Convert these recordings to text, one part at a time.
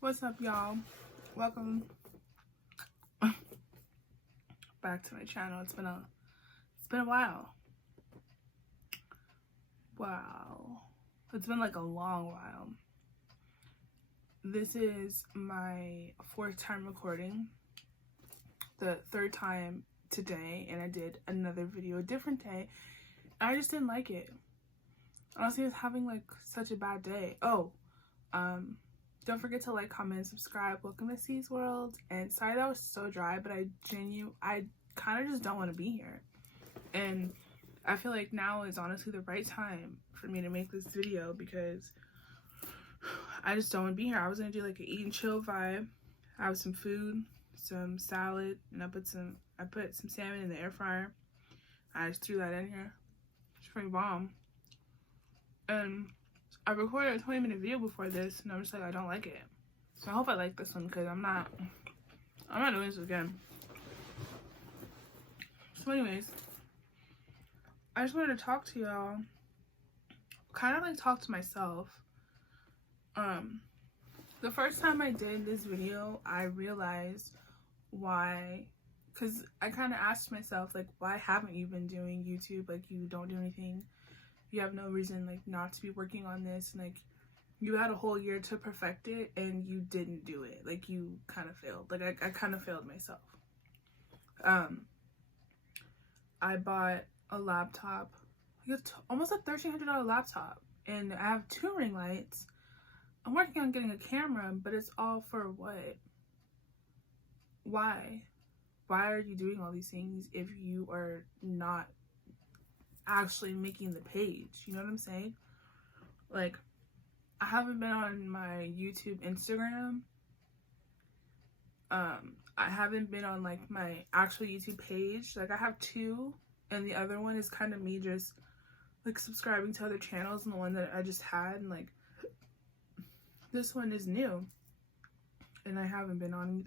What's up, y'all? Welcome back to my channel. It's been a while. Wow. It's been like a long while. This is my fourth time recording. The third time today, and I did another video a different day. I just didn't like it. Honestly, I was having like such a bad day. Don't forget to like, comment, and subscribe. Welcome to C's World. And sorry that was so dry, but I kind of just don't want to be here. And I feel like now is honestly the right time for me to make this video because I just don't want to be here. I was going to do like an eat and chill vibe. I have some food, some salad, and I put some salmon in the air fryer. I just threw that in here. It's pretty bomb. And I recorded a 20-minute video before this, and I'm just like, I don't like it. So I hope I like this one because I'm not doing this again. So anyways, I just wanted to talk to y'all, kind of like talk to myself. The first time I did this video, I realized why, because I kind of asked myself, like, why haven't you been doing YouTube? Like, you don't do anything. You have no reason, like, not to be working on this. And, like, you had a whole year to perfect it, and you didn't do it. Like, you kind of failed. Like, I kind of failed myself. I bought a laptop. It's almost a $1,300 laptop. And I have 2 ring lights. I'm working on getting a camera, but it's all for what? Why? Why are you doing all these things if you are not actually making the page? You know what I'm saying? Like, I haven't been on my YouTube, Instagram. I haven't been on like my actual YouTube page. Like, I have 2, and the other one is kind of me just like subscribing to other channels, and the one that I just had, and like this one is new, and I haven't been on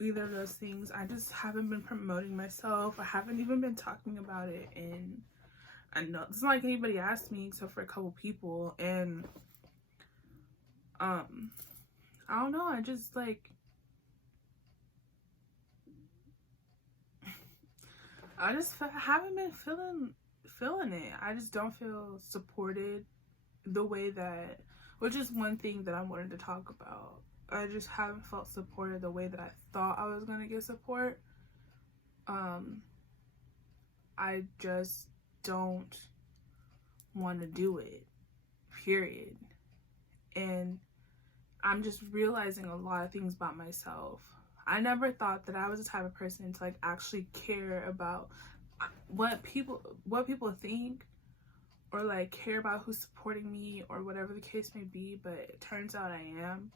either of those things. I just haven't been promoting myself. I haven't even been talking about it, and I know it's not like anybody asked me except for a couple people. And I don't know, I just like haven't been feeling it. I just don't feel supported the way that, which is one thing that I wanted to talk about. I just haven't felt supported the way that I thought I was gonna get support. I just don't want to do it, period. And I'm just realizing a lot of things about myself. I never thought that I was the type of person to like actually care about what people think, or like care about who's supporting me, or whatever the case may be, but it turns out I am.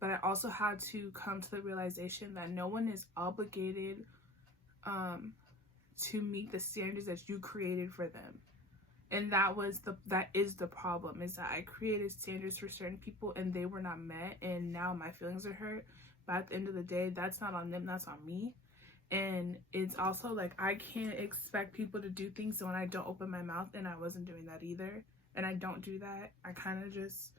But I also had to come to the realization that no one is obligated to meet the standards that you created for them. And that is the problem, is that I created standards for certain people and they were not met, and now my feelings are hurt. But at the end of the day, that's not on them, that's on me. And it's also like, I can't expect people to do things when I don't open my mouth, and I wasn't doing that either. And I don't do that. I kind of just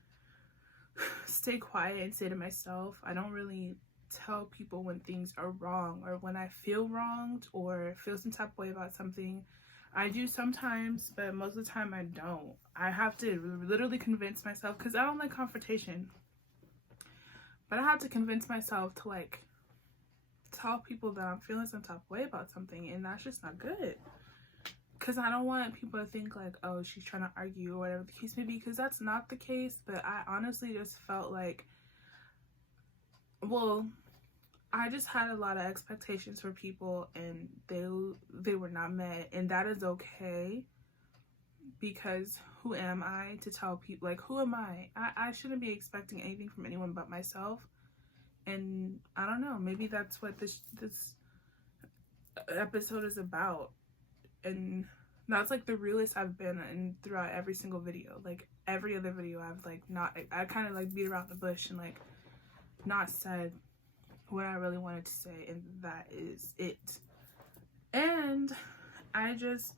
stay quiet and say to myself. I don't really tell people when things are wrong, or when I feel wronged or feel some type of way about something. I do sometimes, but most of the time I don't. I have to literally convince myself, because I don't like confrontation. But I have to convince myself to like tell people that I'm feeling some type of way about something, and that's just not good. Because I don't want people to think like, oh, she's trying to argue or whatever the case may be, because that's not the case. But I honestly just felt like, well, I just had a lot of expectations for people, and they were not met, and that is okay. Because who am I to tell people, like, who am I? I shouldn't be expecting anything from anyone but myself. And I don't know, maybe that's what this episode is about. And that's like the realest I've been in throughout every single video. Like, every other video I've like I kind of like beat around the bush and like not said what I really wanted to say, and that is it. And I just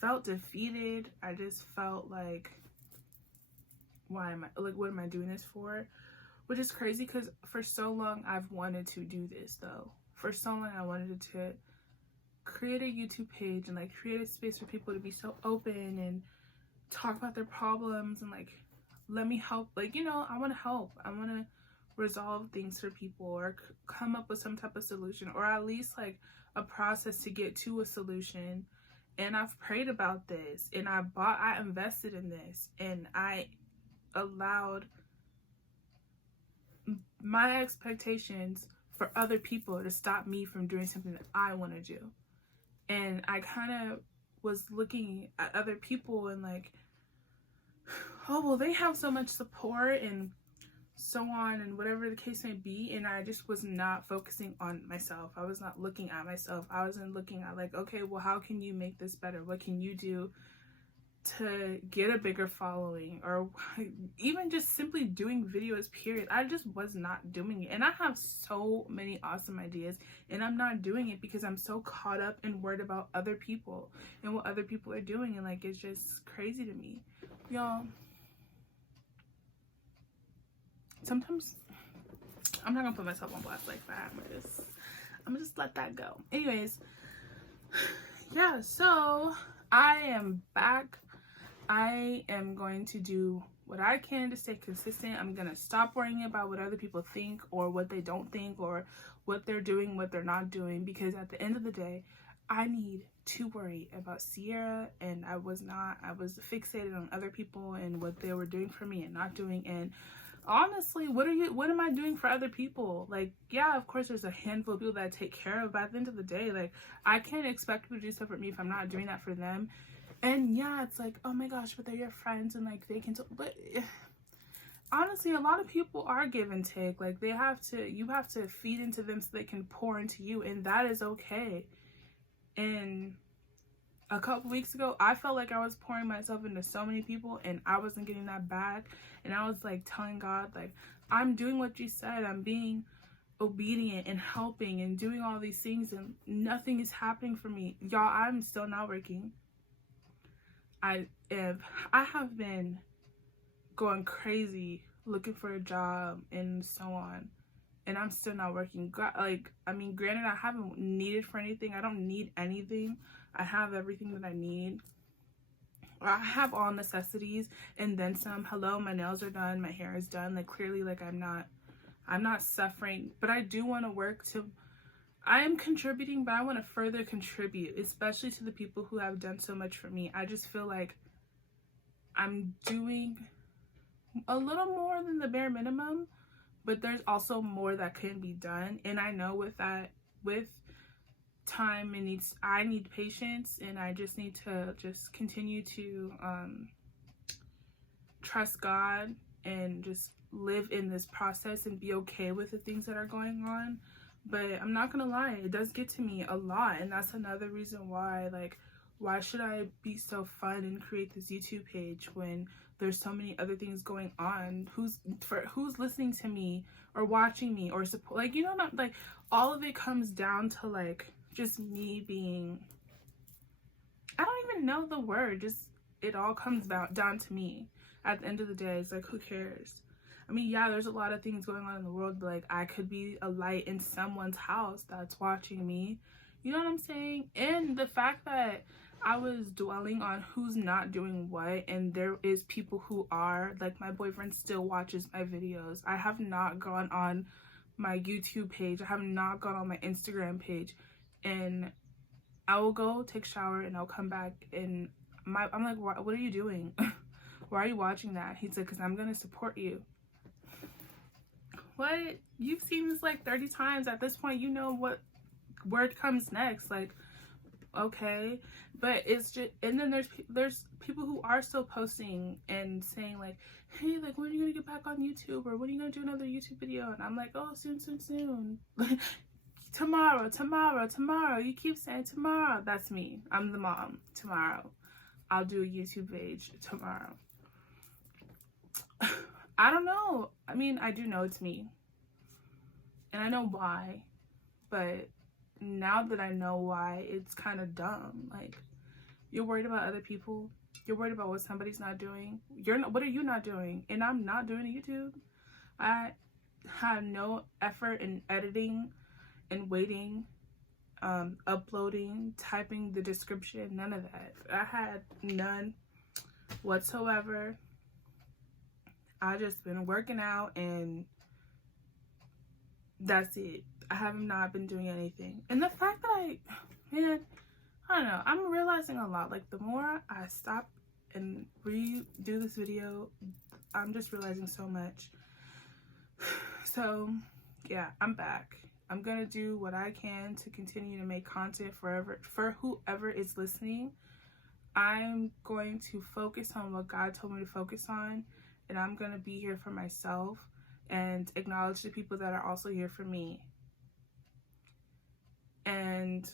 felt defeated. I just felt like why am I, like, what am I doing this for? Which is crazy because for so long I've wanted to do this though. For so long I wanted to create a YouTube page and like create a space for people to be so open and talk about their problems and like let me help. Like, you know, I want to help. I want to resolve things for people or come up with some type of solution, or at least like a process to get to a solution. And I've prayed about this, and I invested in this, and I allowed my expectations for other people to stop me from doing something that I want to do. And I kind of was looking at other people and like, oh, well, they have so much support and so on and whatever the case may be. And I just was not focusing on myself. I was not looking at myself. I wasn't looking at like, okay, well, how can you make this better? What can you do to get a bigger following, or even just simply doing videos, period. I just was not doing it. And I have so many awesome ideas, and I'm not doing it because I'm so caught up and worried about other people and what other people are doing. And like, it's just crazy to me, y'all. Sometimes I'm not gonna put myself on blast like that. I'm gonna just let that go. Anyways, yeah, so I am back. I am going to do what I can to stay consistent. I'm going to stop worrying about what other people think or what they don't think or what they're doing, what they're not doing, because at the end of the day, I need to worry about Sierra, and I was fixated on other people and what they were doing for me and not doing. And honestly, what am I doing for other people? Like, yeah, of course there's a handful of people that I take care of, but at the end of the day, like, I can't expect people to do stuff for me if I'm not doing that for them. And yeah, it's like, oh my gosh, but they're your friends and like they can but honestly, a lot of people are give and take. Like, you have to feed into them so they can pour into you, and that is okay. And a couple weeks ago, I felt like I was pouring myself into so many people and I wasn't getting that back. And I was like telling God, like, I'm doing what you said. I'm being obedient and helping and doing all these things, and nothing is happening for me. Y'all, I'm still not working. I have been going crazy looking for a job and so on, and I'm still not working. Like, I mean, granted, I haven't needed for anything. I don't need anything. I have everything that I need. I have all necessities and then some. Hello, my nails are done, my hair is done. Like, clearly, like, I'm not suffering, but I do want to work to. I am contributing, but I want to further contribute, especially to the people who have done so much for me. I just feel like I'm doing a little more than the bare minimum, but there's also more that can be done. And I know with time, I need patience, and I just need to just continue to trust God and just live in this process and be okay with the things that are going on. But I'm not gonna lie, it does get to me a lot, and that's another reason why, like, why should I be so fun and create this YouTube page when there's so many other things going on? Who's listening to me or watching me or support? Like, you know, not like all of it comes down to like just me being, I don't even know the word, just it all comes down to me. At the end of the day, it's like, who cares? I mean, yeah, there's a lot of things going on in the world, but like, I could be a light in someone's house that's watching me. You know what I'm saying? And the fact that I was dwelling on who's not doing what, and there is people who are, like, my boyfriend still watches my videos. I have not gone on my YouTube page. I have not gone on my Instagram page. And I will go take a shower and I'll come back and I'm like, what are you doing? Why are you watching that? He's like, because I'm going to support you. What? You've seen this like 30 times. At this point, you know what word comes next. Like, okay. But it's just, and then there's people who are still posting and saying like, hey, like, when are you gonna get back on YouTube, or when are you gonna do another YouTube video? And I'm like, oh, soon. tomorrow. You keep saying tomorrow. That's me. I'm the mom. Tomorrow I'll do a YouTube page tomorrow. I don't know. I mean, I do know it's me. And I know why. But now that I know why, it's kind of dumb. Like, you're worried about other people. You're worried about what somebody's not doing. What are you not doing? And I'm not doing YouTube. I had no effort in editing and waiting, uploading, typing the description, none of that. I had none whatsoever. I just been working out and that's it. I have not been doing anything. And the fact that I don't know, I'm realizing a lot. Like, the more I stop and redo this video, I'm just realizing so much. So yeah, I'm back. I'm gonna do what I can to continue to make content for whoever is listening. I'm going to focus on what God told me to focus on, and I'm gonna be here for myself and acknowledge the people that are also here for me. And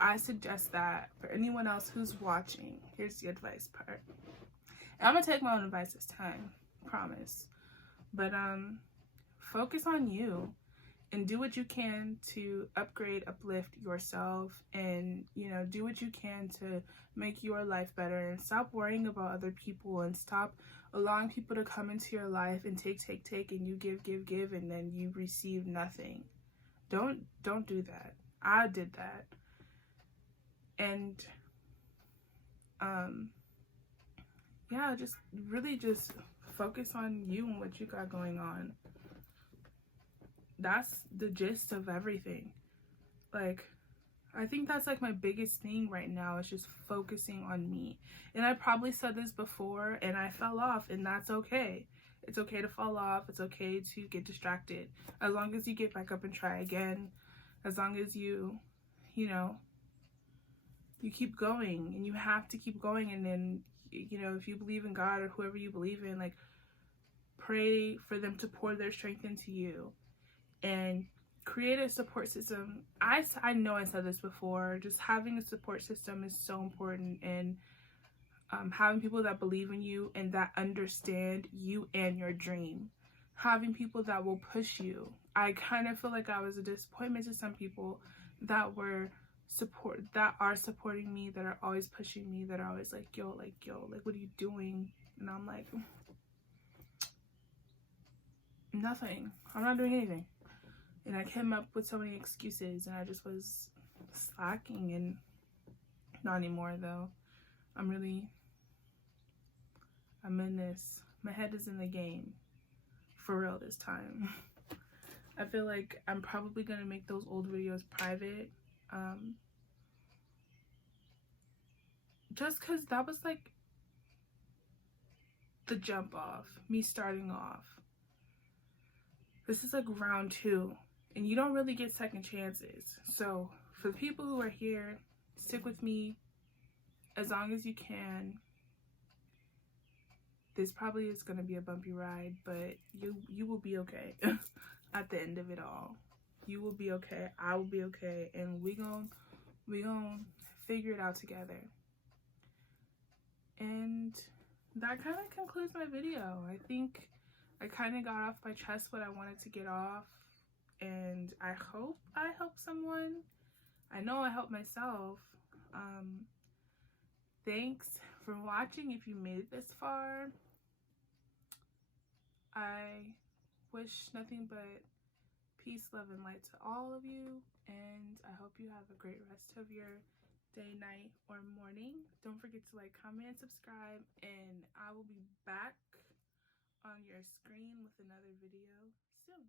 I suggest that for anyone else who's watching, here's the advice part. And I'm gonna take my own advice this time, promise. But focus on you and do what you can to upgrade, uplift yourself, and, you know, do what you can to make your life better, and stop worrying about other people, and stop allowing people to come into your life and take, and you give, and then you receive nothing. Don't do that. I did that. And yeah, just really just focus on you and what you got going on. That's the gist of everything. Like, I think that's like my biggest thing right now, is just focusing on me. And I probably said this before and I fell off, and that's okay. It's okay to fall off. It's okay to get distracted. As long as you get back up and try again. As long as you know, you keep going, and you have to keep going. And then, you know, if you believe in God or whoever you believe in, like, pray for them to pour their strength into you. And create a support system. I know I said this before, just having a support system is so important, and having people that believe in you and that understand you and your dream. Having people that will push you. I kind of feel like I was a disappointment to some people that are supporting me, that are always pushing me, that are always like, yo, what are you doing? And I'm like, nothing. I'm not doing anything. And I came up with so many excuses, and I just was slacking. And not anymore, though. I'm in this. My head is in the game. For real this time. I feel like I'm probably going to make those old videos private. Just because that was like the jump off. Me starting off. This is like round 2. And you don't really get second chances. So for the people who are here, stick with me as long as you can. This probably is going to be a bumpy ride, but you will be okay at the end of it all. You will be okay. I will be okay. And we gon' figure it out together. And that kind of concludes my video. I think I kind of got off my chest what I wanted to get off. And I hope I helped someone. I know I helped myself. Thanks for watching if you made it this far. I wish nothing but peace, love, and light to all of you. And I hope you have a great rest of your day, night, or morning. Don't forget to like, comment, and subscribe. And I will be back on your screen with another video soon.